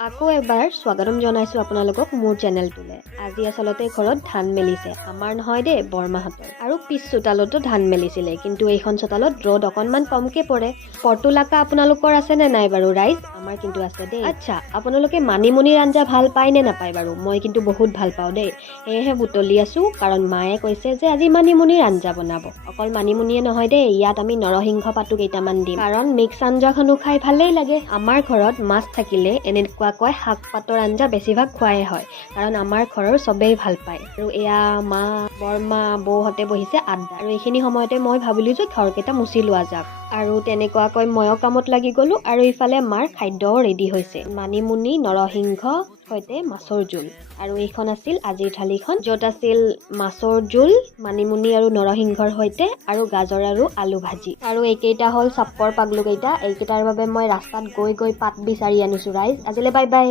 আকৌ এবাৰ স্বাগতম জনাইছো আপোনালোকক মোৰ চেনেলটোলে। আজি আচলতে ঘৰত ধান মেলিছে, আমাৰ নহয় দেই, বৰমাহঁতৰ। আৰু পিছ চোতালতো ধান মেলিছিলে, কিন্তু এইখন চোতালত ৰ'দ অকণমান কমকে পৰে। পৰ্তুলাকা আপোনালোকৰ আছে নে নাই বাৰু ৰাইজ? আমাৰ কিন্তু আছে দেই। আচ্ছা, আপোনালোকে মানিমুনিৰ আঞ্জা ভাল পায় নে নাপায় বাৰু? মই কিন্তু বহুত ভাল পাওঁ দেই, সেয়েহে বুটলি আছো, কাৰণ মায়ে কৈছে যে আজি মানিমুনিৰ আঞ্জা বনাব। অকল মানিমুনিয়ে নহয় দেই, ইয়াত আমি নৰসিংহ পাতো কেইটামান দিম, কাৰণ মিক্স আঞ্জাখনো খাই ভালেই লাগে। আমাৰ ঘৰত মাছ থাকিলে এনেকুৱাকৈ শাক পাতৰ আঞ্জা বেছিভাগ খোৱাই হয়, কাৰণ আমাৰ ঘৰৰ চবেই ভাল পায়। আৰু এয়া মা, বৰমা, বৌহঁতে বহিছে আড্ডা, আৰু এইখিনি সময়তে মই ভাবিলো যে ঘৰকেইটা মুচি লোৱা যাক। আৰু তেনেকুৱাকৈ ময়ো কামত লাগি গলো, আৰু ইফালে মাৰ খাদ্যও ৰেডি হৈছে, মানিমুনি নৰসিংহ সৈতে মাছৰ জোল। আৰু এইখন আছিল আজিৰ থালিখন, য'ত আছিল মাছৰ জোল, মানিমুনি আৰু নৰসিংহৰ সৈতে, আৰু গাজৰ আৰু আলু ভাজি। আৰু এইকেইটা হ'ল চাপ্পৰ পাগলু কেইটা, এইকেইটাৰ বাবে মই ৰাস্তাত গৈ পাত বিচাৰি আনিছো ৰাইজ। আজিলৈ বাই বাই।